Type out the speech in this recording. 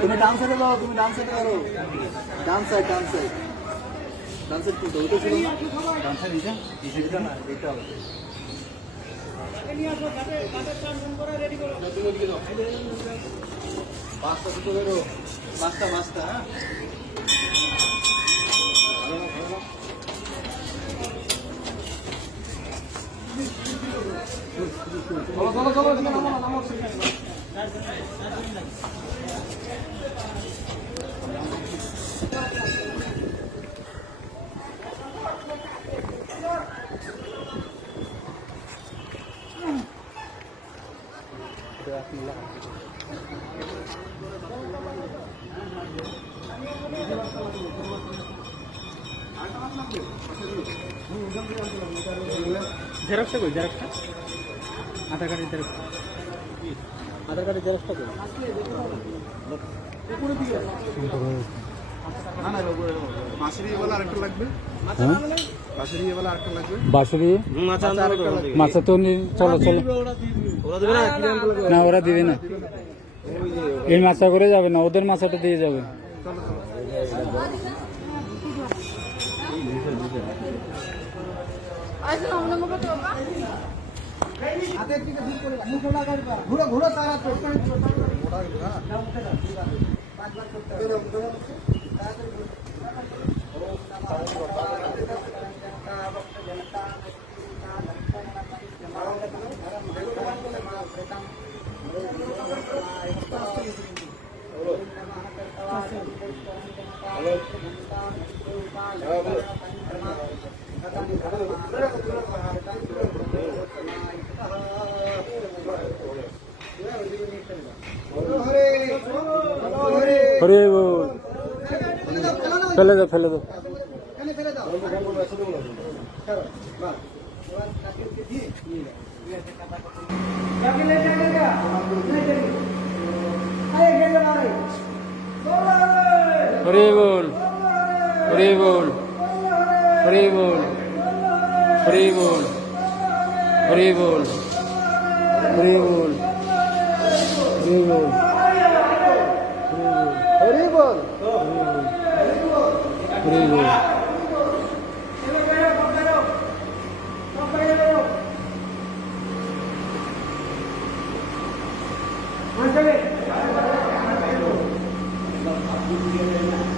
তুমি ডান সাইডে যাও, তুমি ডান সাইডে করো, ডান সাইড ডান সাইড ডান সাইড কিন্তু ওইটা ছিল না, ডান সাইড এটা না, এটা হবে। পাঁচটা দুটো বেরো, পাঁচটা পাঁচটা। হ্যাঁ চলো চলো চলো, নামো নামো। জেরক্সটা কই, জেরক্সটা আধার কার্ডের জেরক্স, আধার কার্ডের জেরক্সটা কই? বাঁশুরি মাছা তো চলো চলো না, ওরা দিবে না, এই মাছা করে যাবে না, ওদের মাছাটা দিয়ে যাবে। ঘুরো ঘুরো তারা ফেলে দাও ফেলে দাও। হরি বল হরি বল হরি বল হরি বল হরি বল হরি বল হরি বল হরি বল হরি বল। Gracias.